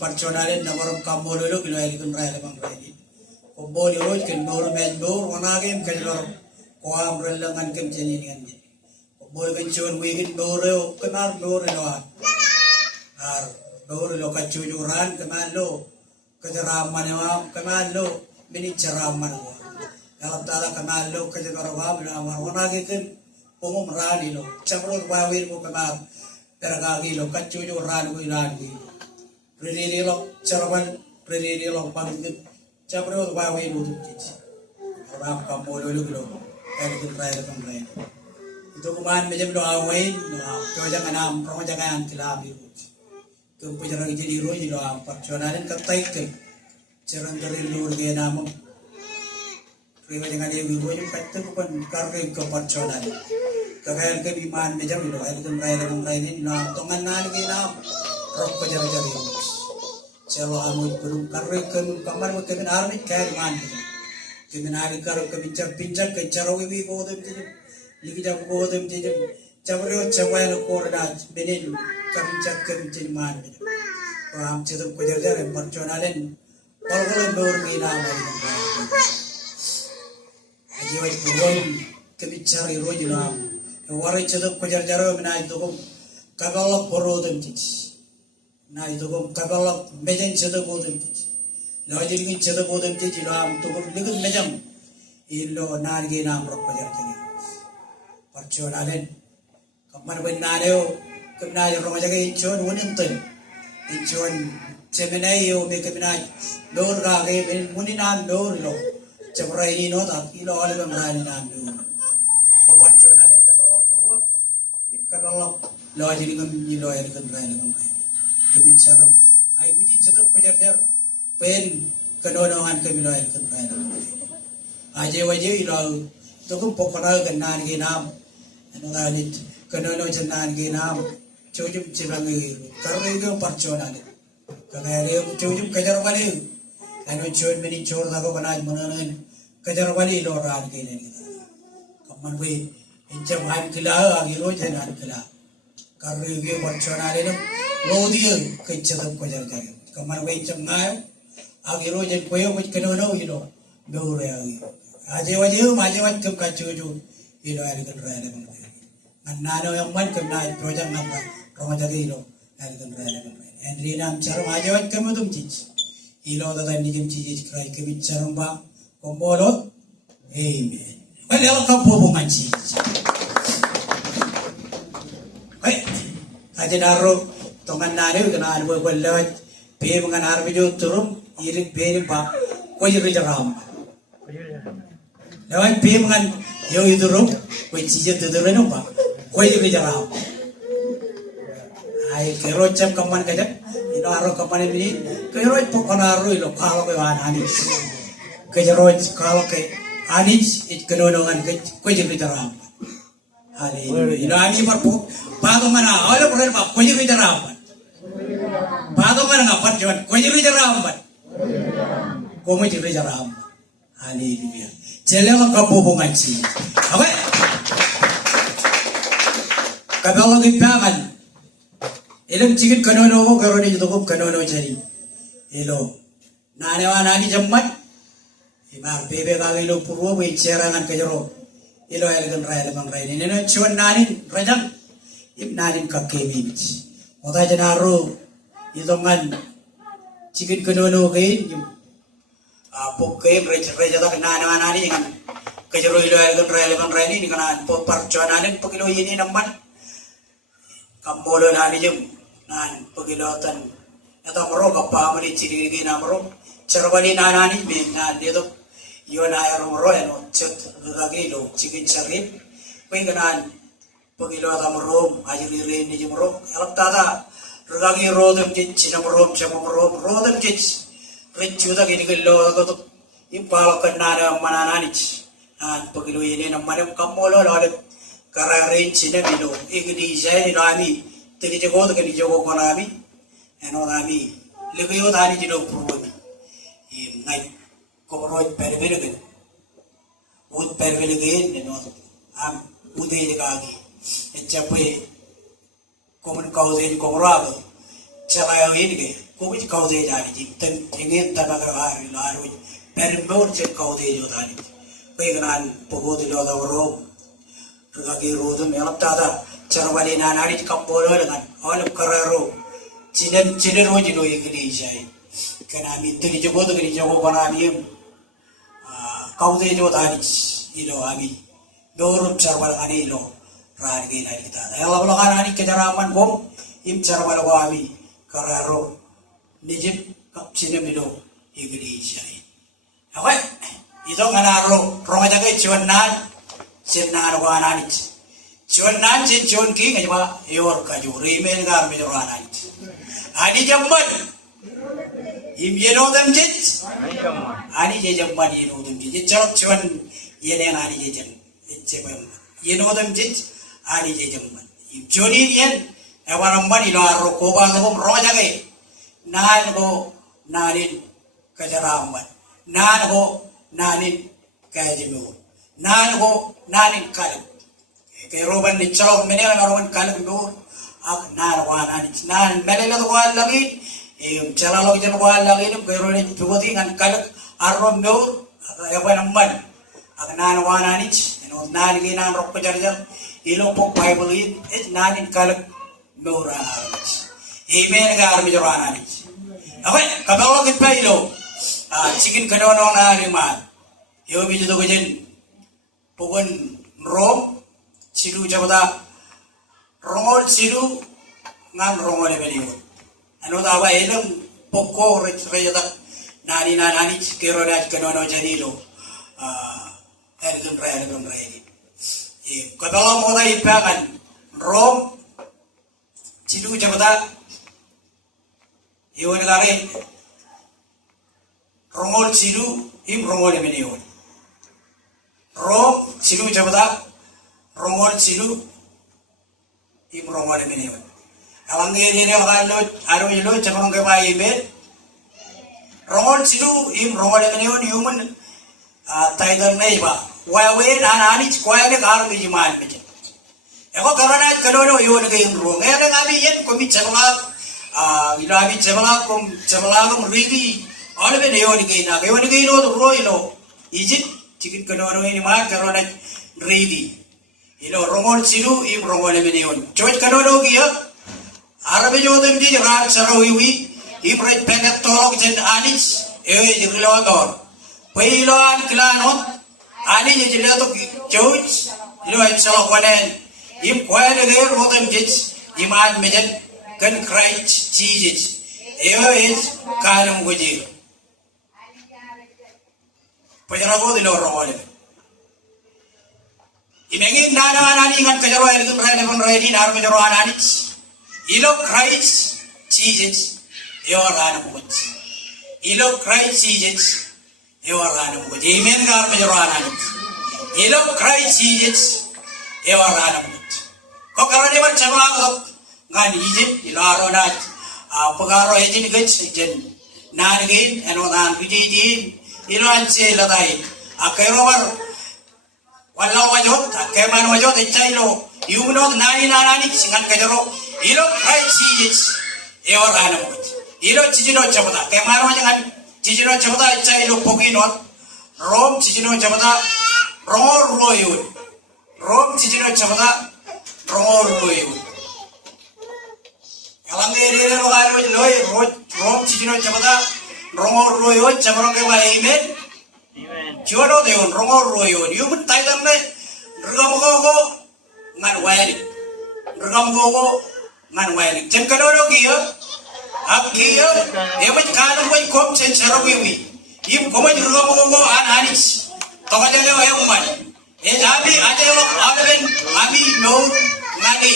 Parchonarin nawarom kambololo kiloy kun rai lemang rai kombol roj ken dor men dor wanagem kelor koam relangan kem jeni ngan kombol ken chon wigin dor kenar dor lo ar dor lo kacujuran kemalo kejeraman wa kemalo bini ceraman wa dalam tala kemalo kejerawam na wanagem ken umum rani lo cabrol wawir ko kemar tergagi lo kacujuran ko ilani Prelili lo carawan prelili lo pangit capro wawe nutup cici orang kamu dulu gitu kayak gitu raya kemarin itu kemarin macam doa wain doa jangan am kamu jangan tilabi itu punya lagi jadi roh jadi doa perjuangan ketai ke jangan dari luar gaya nama priwa jangan dia wibu itu kata bukan karena ke perjuangan kekayaan keiman macam itu kayak gitu raya kemarin ini nah tongan nari nama roh kejar-kejar Celo amu belum karena kamar mau kemen army kayak mana? Kemen army kalau kebincang ke caro wibi kodem jadi, lagi jam kodem jadi, campur campur korda benin kebincang jadi mana? Paham cetuk kejar-kejar perjuangan kalau baru mina lagi. Aji wajib bukan kebincang itu jelam. Warai cetuk kejar-kejar mina itu kalau korodem jadi. Nah itu kok kalau mejan cedek bodem cici, lalu jadi cedek bodem cici lam tu kok lekut mejam, ilo nargi nam rok pajar tegi, perjuangan kamar ben nareo kemna yung roma jaga inchon unin tin inchon semenai yo me kemna dor ga ge munin nam dor lo cebrai ni no tak ilo ale kemna nam dor oparchonale kabalo purwak kabalo lo jadi ngam ni lo ya kemna ngam kemit saram ai buji cetuk kujar jar pen kedonongan kami lo ya kemna aje waje ilo to ko pokona kenan ge nam ano galit kanono janan ge nam chojum chibangi karre ge parchonale kanare chojum kajar wali ano chon meni chor da ko banaj manan kajar wali lo ran ge ne kaman we inja wan kila agi ro janan kila karre ge parchonale no lodi kechadam kajar ge kaman we chamngai agi ro jen koyo mut kanono ilo dore agi aje waje maje wat kem kachuju ilo ari kan rale bang nano yang man kena project nama rumah jaga ilo ari kan rale bang Andri nam cara maje wat kem tum cic ilo da ni jem cic krai ke bicara ba kombolo amen wale ala kapo bo manci ai aje daro tongan nare kana albo kollat pe mangan arbijo turum irik pe ba ko yiri jaram lawan pe mangan yo idurum ko cije tuduren ba ko yiri jaram ai kero cham kaman kaja ino aro kaman ini kero pokona aro ilo kalau ke ani kero kalau ke ani it kenonongan ko yiri jaram haleluya ino ani perpu pago mana ala peren ba ko yiri jaram pago mana ngapat jawan ko yiri jaram ba ko mo yiri jaram haleluya jelela kabubungan si apa kabalo gipangan ilang chikin kanono ko karon ni tukup kanono jari ilo nanewa nani jammat imar bebe kagilo purwo be cerangan kajero ilo elgan rail bang rail ini na chuan nanin rajang im nanin kakemi bich oda janaro idongan chikin kanono kain pokoknya reja tak nanewa nani kan kajero ilo elgan rail bang rail ini kan parchonanen pokilo ini namman kambolo nani jum nan pagilotan eta moro kappa mari chirigi na moro charwali nanani me na dedo yona ero moro eno chet gagilo chigin charip penganan pagilota moro ajiri re ni moro alaktada ragagi rodem jit china moro chama moro rodem jit rechuda gini gelo to impalo kanara mananani nan pagilo ini namane kamolo lole kararin china bilo igdi jai nami tegi jago konami eno nami legayo dhani jino purwami ngai komoroj pervelegan ud pervelegan eno am ude jagagi echape komun kaude komorado chalayo inge komuj kaude jani jikten tingen tanaga laro permbor che kaude jo dhani peganan pogod lo da ro ragagi rodum elaptada charwali nanari kampolo dengan oleh kararo cinen roji do igri jai kana mi tuni jogo do gri jogo banami kaude jo tani ilo ami dorum charwal ani ilo rani na kita ela balakan ani kejaraman bom im charwal ko ami kararo nijim kap cinen milo igri jai okay ito nganaro ronga jaga chuan nan ko anani Chuan nan chin chuan ki ngajwa yor kaju rimel gar me rana ani jamman im yeno dam jit ani je jamman yeno dam jit chok chuan yene ani je jam chebam yeno dam jit ani je jamman im choni yen ewaram mani lo ro ko ba ngom roja ge nan go nanin kajaramman nan go nanin kajinu nan go nanin kalu kay roban ni chok mene na roban kalak do ak na wana ni nan mele lo ko lagi chala lo jen ko lagi no kay roban ni tugoti ngan kalak arom do ya ko namban ak na wana ni no nan gi nan rok jarja ilo po bible it nan in kalak no rana amen ga armi jorana ni okay kabawo git pa ilo chicken kanono na ni man yo bi do ko jen pugon rom Ciru jabata rongol ciru ngan rongole beliun anu tawa elem pokko rejata nani kero dat kenono janilo ergun rai kadala moda ipakan rom cidu jabata iwan gare rongol cidu im rongole beliun rom cidu jabata rongol cidu im rongole beliun alange dene wakalo aro ilo jamang ke bai be rongol cidu im rongole beliun human tiger nei ba wawe nani kwaya kar mi jiman me eko karana kanono yon ke imro ngere ngami yen komi chabla ilabi chabla kum rigi albe ne yon ke no ro ilo ijit chikin kanono ini ma karana rigi ilo rongol cidu im rongol me yon choj kanono giya arabe jodem di rar charo wi ibre penet tolok jen anis ewe jilo dor pailan klanot ani jile to choj ilo chalo konen im kwaya ge rodem jich iman mejen kan christ chijich ewe is kanum goji pajara go dilo rongol imengi nana nani ngan kajaro elgun rene pon redi nar kajaro ananich ilo christ chijich ewa ranum goji ilo christ chijich ewa ranum goji imen gar kajaro ananich ilo christ chijich ewa ranum goji ko karane ban chabla ko ngan ijit ilo aronat pagaro ejin gach jen nargin eno nan bijijin ilo anche ladai akerobar wallau wajot keman wajot echailo yumno nani singan kajaro ilo kai chijit ewa ranum goji ilo chijino chabda keman wajangan chijino chabda echailo poginot rom chijino chabda royun rom chijino chabda royun alange rere logaro loy rom chijino chabda royun chamro ke bai men jodo deun royun yumun tiger ne rgamogo ngan wayani rgamogo ngan wayani chen kadoro kiyo ab kiyo ebat kanu boy kom chen charawi im komaj rgamogo ananis tawajale wayuman e jabi ajelo alben ami no ngani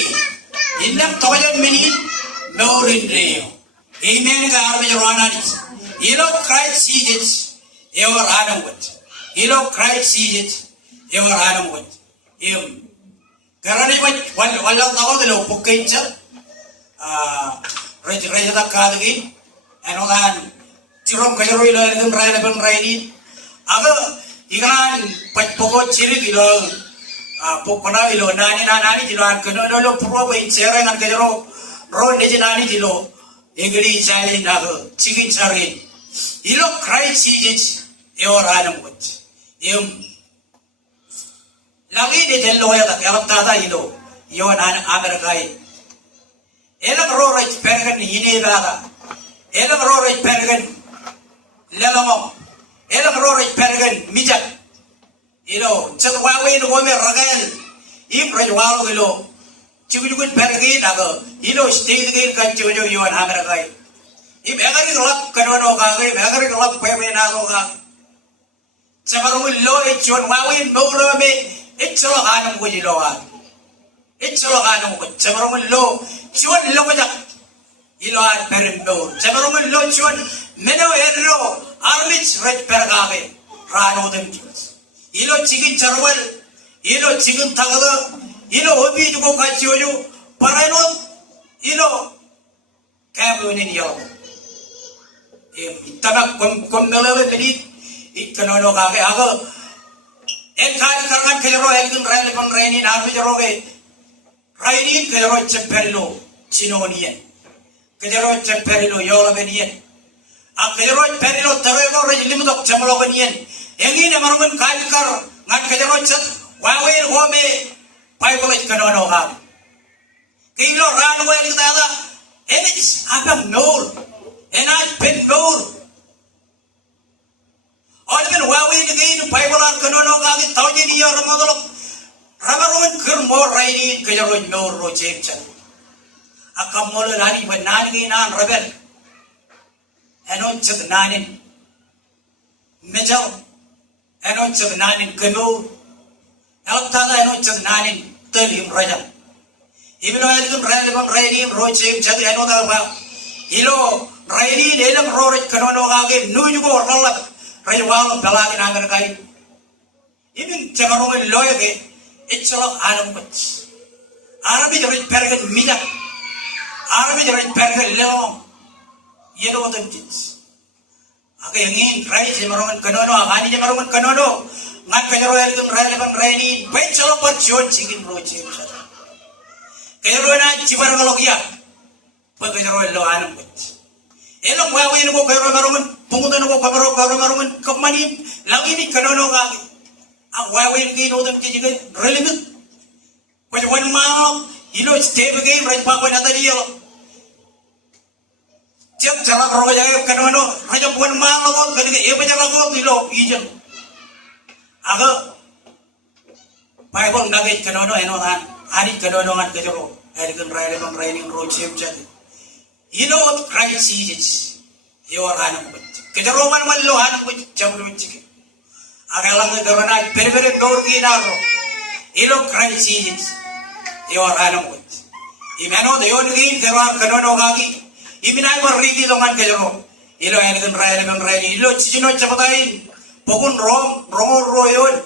innam tawajan mini no rindreo amen ga arbe jaranis ilo christ sijit ewer adam wat ilo christ sijit ewer adam wat em karani wala tawo dilo pukencha reja takadgi enolan tirom kajaro ilo edun raina ben raini aga ikan pokok ciri ilo pokona ilo nani jilo an keno lo purwa bain serengan kajaro ron deje nani jilo engli jali nago chikin sarin ilo christ sijit ewer adam wat em lagi de jello ya tak elak tada ilo yo nan amerikai elak rorai pergan ine bada elak rorai pergan lelamo elak rorai pergan mijak ilo chat wawe no gome ragal im rajwalo ilo chibujugun pergi nago ilo state ge kan jojo yo nan amerikai im egari rolak kanono ga ge egari rolak peme nago ga sabaru lo e chon wawe no rome ichlo hanum ko jilowan ichlo hanum ko chabarum lo chuan lo ko jak iloan perendo chabarum lo chuan meno erro arlich rej pergave rano dem ilo chigin charwal ilo chigin tagada ilo obi jugo kachiyo parano ilo kablo ni yo tabak kom melawe kedi ikanono kage aga kan karngan kajaro elgun raile kon raini narbi jaroge raini kajaro chepello chinonian kajaro chepello yola benien a kajaro chepello tarego rejlim dok chamlo benien engi ne marun kalkar ngan kajaro chet wawe home pai ko kanono ha kilo ranwe elgada enich abam nor enaj pen nor Alben wawe again Bible kanono gagi tawji ni yor modolo ramarun kir mor raini kajaro no ro chekchan akamolo lani ba nani nan rebel enon chet nanin mejal enon chet nanin kenu eltana enon chet nanin telim rajam ibno elgun relevant ready rochim chet enon ba ilo ready elam rorich kanono age nujugo rolla rayawal belagi nangan kai ibin chamarong loyege itchalo anam bach arabi jarit pergen mida arabi jarit pergen leong yelo watam jits aga yangin rai chamarong kanono agani chamarong kanono ngat kajaro elgun relevant ready bechalo par chon chigin rochim chat kajaro na chibaragalogia pagajaro lo anam bach elok wawi no kajaro marong pungutan no kajaro marong kamani lagi ni kanono gagi ang wawi ngi no dam jiga relevant ko wan ma ilo step ge rai pa ko na tadi yo jam jala ro ga kanono raja wan ma lo ga ge e ba jala go ilo ijan aga pai ko na ge kanono eno han ari kanono ngan ke ro elgun relevant training ro chem chat ilo crisis yo ran ko ke ro man lo han ko jam ro chike agalang garana berbere dor ginaro ilo crisis yo ran ko imeno de yo ni kerar kanono gagi iminai ko rigi dongan ke ro ilo elgun relevant training ilo chino chabatain pogun rom royon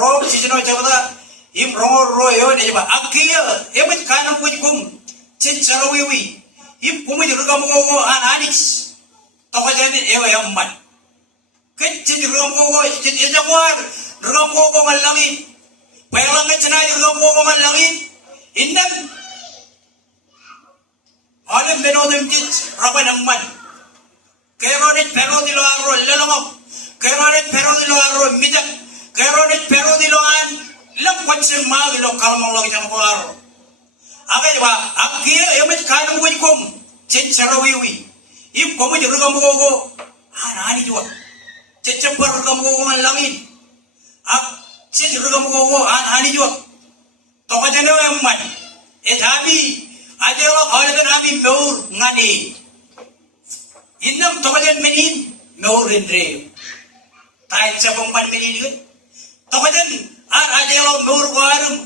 rom chino chabada im rom royon eba akiya emet kanam kum chin charawi im kumaj rugam go anis tokajani ewa yamman kecil rugam go chin ejawar rugam go malangin payalang chana rugam go malangin innan alam benodem jit rabanamman keronit perodilo arro lelamo keronit perodilo arro mijak keronit perodilo an lam kwatse magilo kalmong lagi jam ko arro aga ba akira emet kanam kum chin charawi im komu rugam go anani jwa cecempar rugam go malangin ak chin rugam go anani jwa tokajano emman etabi ajelo oleh nabi meur ngani innam tokajan menin meur rendre tai cabang pan menin tokajan ajelo meur warum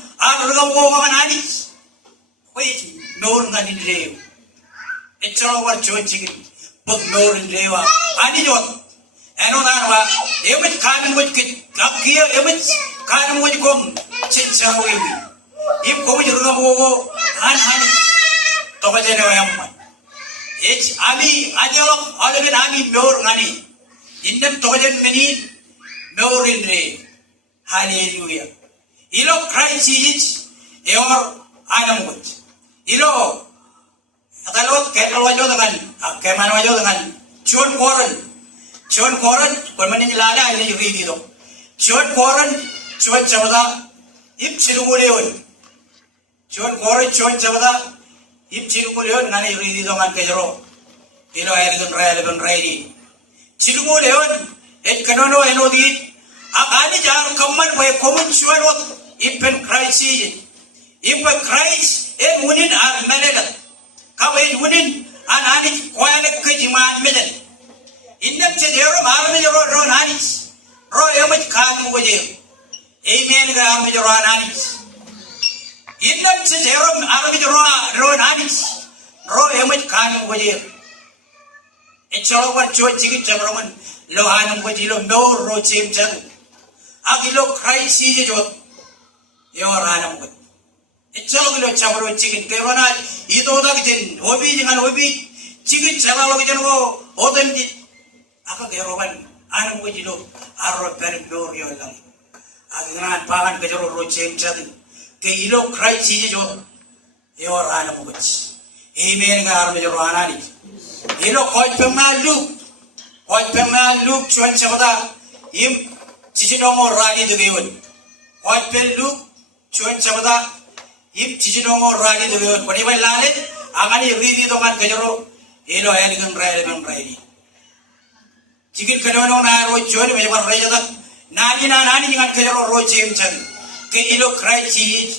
rugam go anani wait meur ngani re itchalo war chonchigi bug meur rendre wa ani jot eno nanwa emet kanam wit kit akiya emet kanam wit kom chinchawi im komu rugam go ani tokajene wayamma ami ajalo aleben ami meur ngani indem tokajen meni meur inre hallelujah ilo crisis eor anamut ilo atalot ketol wajo dengan keman wajo dengan chon koran kon mani lala ini juga gitu chon koran chon chabada ip chiluguleon chon koran chon chabada ip chiluguleon ngani ridi dongan kejero ilo elgun ready chiluguleon et kanono enodi akani jar kamman way komun chon wat ipen crisis ipen crisis en munin ar melela kawai munin anani koyale kejimat meden indam chejero marme ro nani ro emet khatu waje amen ga am jero nani indam chejero arme ro nani ro emet khatu waje echalo war choi chigi chamroman lohanam waje lo no ro chem chadu agilo crisis je jot yo ranam waje echalo gilo chamro chigi kerona ido dak jen hobi jangan hobi chigi chalalo jen wo odem ji aka geroban anam waje lo arro per dor yo lang agran pagan kejero ro chem chadu ke ilo crisis je jot yo ranam waje amen ga arme jero anani ilo koi pemalu chuan chabada im chijinomo rani dugeon koi pelu chuan chabada im chijinomo rani dugeon koni bai lale angani ridi dongan kejero ilo elgun raili chigit kadono na ro chuan me bar reja nani ngan kejero ro chem chan ke ilo crisis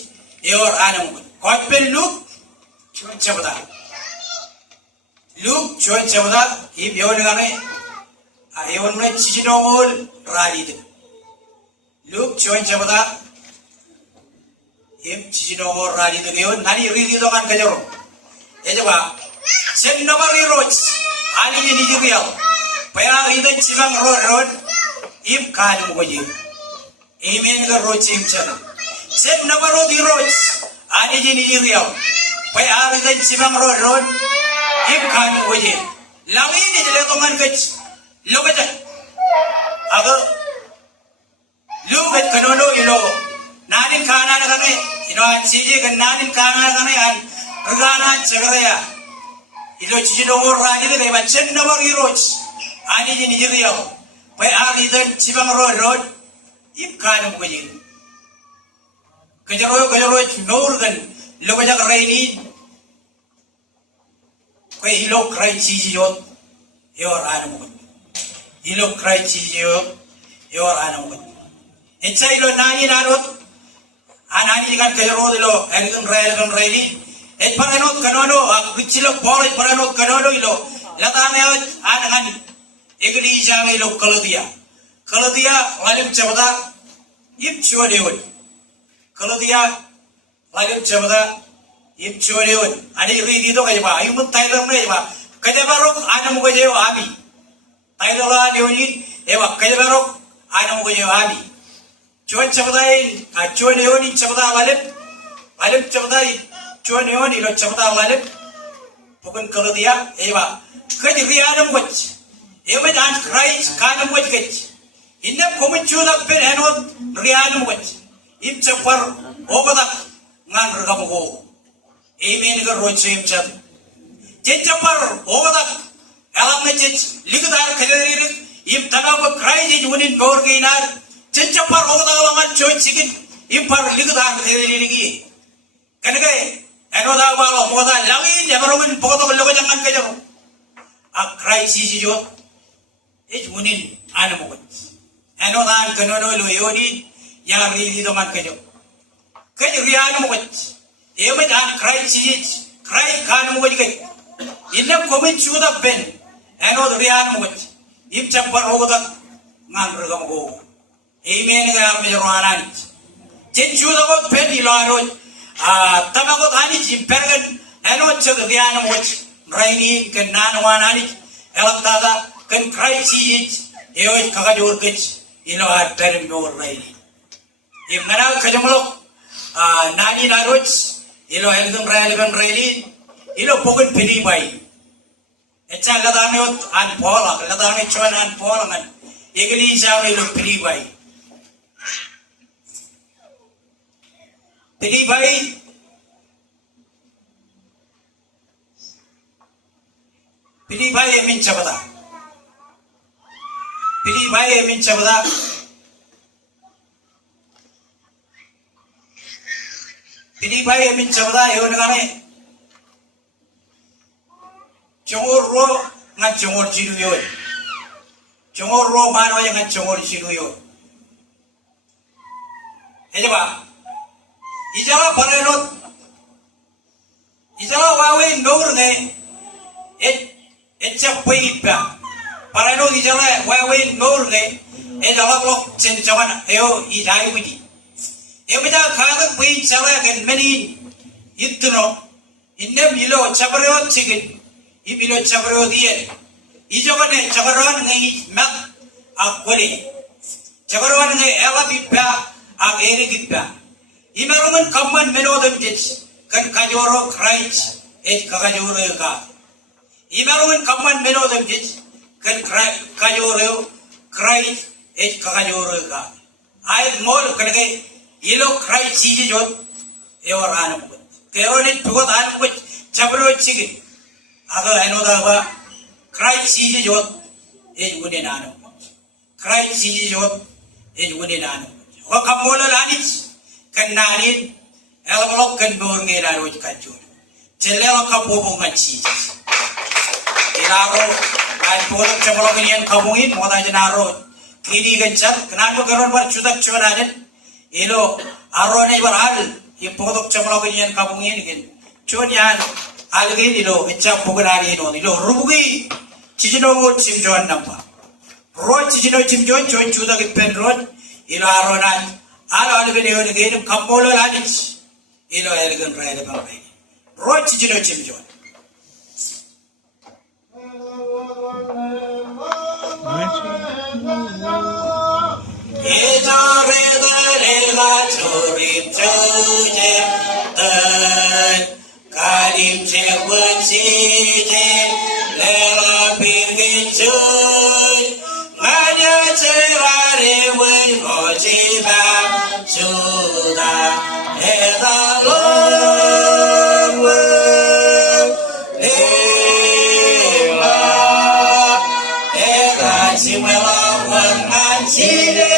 yo anam koi pelu Cuman coba Luke cuman coba Im yawan ngane yawan na cicinongol rali de Luke cuman coba Im cicinongol rali de yawan nani rili to kan kajaro coba sen nomor roch ani ni jurial paya idan cibang road Im kan mo ji Amen ga roch im chana sen nomor roch ani ni jurial paya idan cibang road Im kan mo ji langi ni jele to man kach lokaja aga lugat kanono ilo nanin kana na kane ino an sije kan nanin kana na kane an rgana chagraya ilo chiji no rani de ba chen no mar iroch ani ji ni jiriya pai ali dan chibang road Im kan mo ji kajaro nor gan lokaja raini pai ilo krai chiji yot yor anu ilo krai chiji yor anu Echa ilo nani narot anani kan kajaro ilo elgun raili et paranot kanono bichilo pol et paranot kanono ilo latane anan egli jang ilo kalodia lalim chabada ip chuadewon kalodia lalim chabada ip chuadewon ani ridi to kajaba ayum tailam ne ba kajabarok anam gojeyo ami tailala deoni eba kajabarok anam gojeyo ami cuan cabdai cuan eoni cabda lalim cabda cuan eoni lo cabda lalim bukan kalau dia eba kaji riadam wach eba dan Christ kanam wach kaji inna komencuda pen enot riadam wach im capar obadak ngan ragamu amen ga rochim chad jen capar obadak alam ngej ligdar khaleri im tagaw Christ junin gorginar Cencapar ogdalangan coy sigin impar ligdan therigi kanake enoda balo moda langi jabaromen podo logo jangan kajaro akrai siji jo ejmunin anamugot enoda kanono lo yoni ya rili do man kajo kaj riyan mugot eme dan krai siji krai kan mugot kai inna komen chuda ben enod riyan mugot im champar ogda ngan ragam go Amen ga mejoranan. Jenju dago pedi laro tamago ani jimpergan eno chog riana moch raini kan nanwanani elaktada kan kraisi eo kaga jor kech ino atarem no raini imana kajamlo nani naroch ilo elgam raini ilo pogun pedi bai echa ladane an pola ladane chwan an pola man egli jawe ilo pedi bai Pilih bayi min cabada. Pilih bayi min cabada. Pilih bayi min cabada. Ewan ngane. Jongor ro ngan jongor jiru yo. Jongor ro mano yang ngan jongor jiru yo. Coba. Ijala parenot ijala wawe nor ne etcha peipa parenot ijala wawe nor ne ejala blok cencawan eo idai widi ebida khada pei chala kan meni itno innem ilo chabreo chigin ibilo chabreo die ijogane chabaron ngai mak akwali chabaron ngai ela bipa agere gippa Imaruman kamman menodem jech kan kajoro Christ kajoro ka Imaruman kamman menodem jech kan kajoro Christ kajoro ka ay mol kanake ilo Christ siji jot eor anam keone tugot anam ko chabro chigi aga enoda ba Christ siji jot gune nanam Christ siji jot gune nanam wa kamola lanich Kenanin, elok kan bornge naro kacur. Celel kapobong ngaci. Naro, kan bolak cebolok ini yang kabungin, mau aja naro. Kini gencar, kenapa karon bercudak cuanan? Ilo, arone berhal, yang bolak cebolok ini yang kabungin, Chonian, Algino, and Chapoganino, Rugi, Chino, Chim John number. Roy Chino Chim John, join to the Penrod, Aronat, Alvino again, Campolo Ladich, Elegant Ride about me. Roy Chino Chim John. Kalim cewek sije lela pirgin cuy nganya cerare wen mojiba sudah ela lela ela simela wen ngancide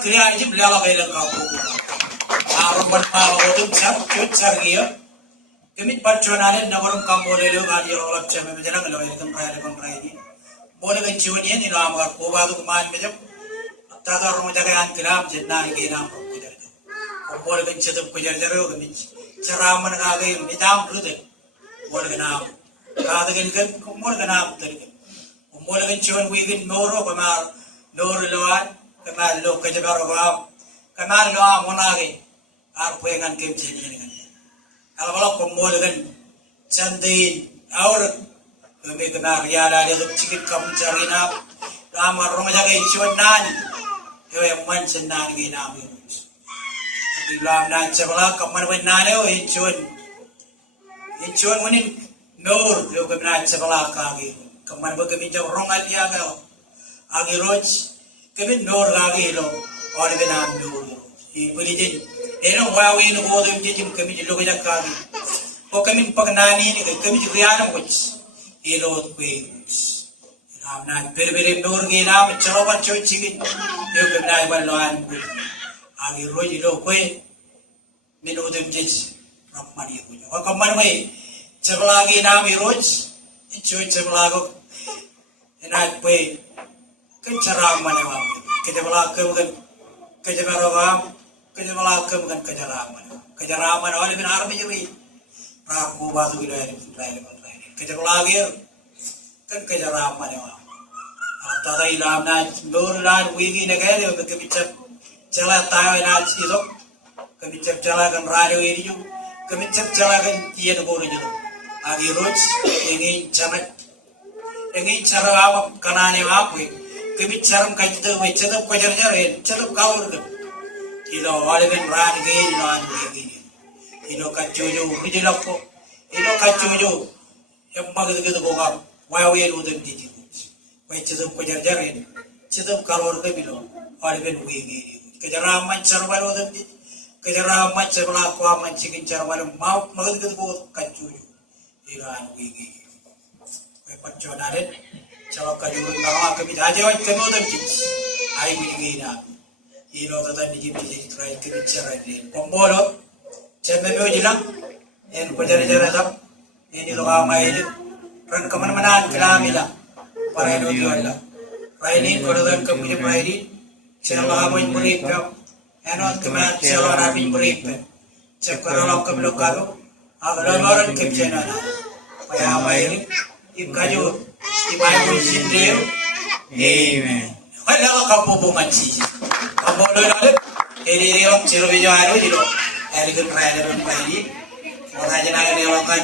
Kriya ini beliau lagi lengkap. Arung bermalu tu cut sargia. Kami perjuangan nawarum kampung lelu kali orang cuma berjalan kalau itu tempat ini. Boleh kenciuman ini nama koba tu kemarin macam. Tadi orang macam yang kiram jenah ini nama kujar. Boleh kencium kujar jaru kami. Ceramah nak agak midam rude. Boleh kenam. Kata kan boleh kenam tadi. Boleh kenciuman weekend noro kemar noro lewat. Kemal lo kerja baru kemal lo monagi, aku pengen kem sini kan. Kalau komol kan, cantik, awal kami kenal ya ada sedikit kamu cari nap, ramai orang jaga incuan nani, yang macam nani gina ambil. Bilang nani sebelah kamar pun nani incuan mungkin nur, lo kami sebelah kaki, kamar pun kami jauh orang alia kau, agi roj. Kami nur lagi lo, orang kenal nur. Ibu dijin, orang wawi nu bodoh dijin kami jilo kerja kami. Oh kami pagnani ni kami juga ada much. Ilo kue. Nam nan berbeda nur gina, mencalokan cuci cingin. Yo kami naik balon. Agi roji lo kue. Minu dijin ramai punya. Oh kemana mai? Sebelah gina mi roj. Cuci sebelah ko. Enak kue. Kenceraman memang, kejaraman oleh benar menjadi ragu batu gitu ya, kejaraman lagi kan kejaraman memang, Atata ilam na bulan wigi negara kebicap cela tahu na sisok kebicap cela kan radio ini juga kebicap cela kan dia negara juga. Agi roj ingin cara awak kanane apa kebicaraan kajian wajib kejar-kejar celup kau itu. Ilo wale kan radio ini lan wigi. Ilo kacujo rijilapko ilo kacujo yang begitu bokap wae udah di Wai cedap kejar cedap kalor ke bilo, hari ben wigi. Kejar aman carwalo tu, kejar aman carwalo aku aman cikin carwalo mau gitu ko kacu. Iran wigi. Wai pacco daret, calok kajurun nama kami aja wai kami udah cips. Ai wigi na. Ilo tata biji try kami cara ni. Pembolo, cembe jilang, en kejar adam, ini lo kamai ini. Ran kemana-mana kelamila. Para itu Allah. Raini kododan kami Raini, siapa amin beripam, enot kemat siapa rabin beripam. Cekorang kami lokalo, agar orang kami jenana. Paya mai, ikaju, ibai bersindir. Amen. Kalau kamu bukan sih, kamu dulu ini orang ceroboh jauh itu, hari itu Raini, orang aja nak dia lakukan.